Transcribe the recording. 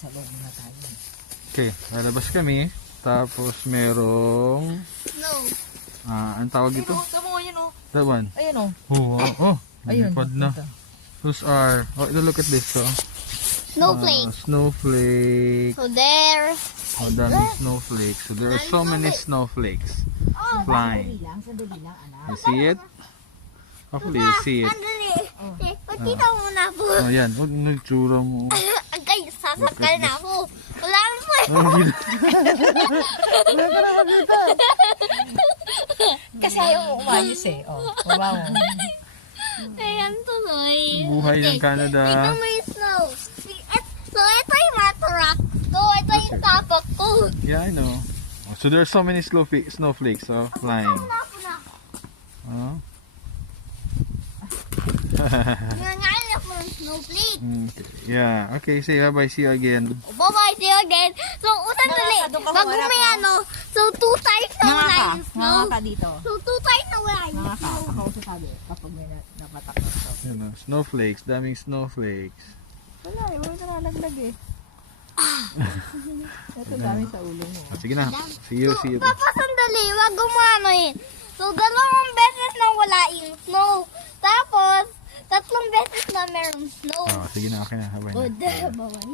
Sa loob na tayo. Okay, lalabas kami. Tapos merong... No. ang tawag ito? Tama mo, yun o. That one. Ayun o. Ayun, lumipad na. Those are... Oh, look at this. So, Snowflake. snowflake. So there. Oh, daming snowflakes. So there are so many snowflakes flying. Sandali lang, anak. You see it? Hopefully you see it. Andali. Magkita muna po. Oh, yan. Oh, nagtsura mo. Agay, sasakal na ako. Wala mo po. Kasi ayaw mo umayos eh. O, baba mo. Ayan tuloy. Buhay ng Canada. Tignan mo yung snow. So, ito yung matrak. So, ito yung tapak ko. Yeah, I know. Oh, so there are so many snowflakes flying. Wala. Oh. Nangalan ako ng snowflake. Yeah. Okay. Say bye. See you again. Bye-bye, see you again. So, sandali. Doon ka Bago humarap, may ano, so 2 times na wala yung snow. Nga ka dito. So, 2 times na wala yung Nga ka. snow. Ako sa sabi kapag may napatak na ito. You know, snowflakes. Daming snowflakes. Wala eh, wala nalaglag eh. Ito dami sa ulo mo. Oh, sige na. See you. Papa, sandali. Wag gumano yun. So, 2 beses na wala yung snow. Tapos, 3 beses na meron snow. Oh, sige na. Okay na. Bye na. Good. Bye-bye.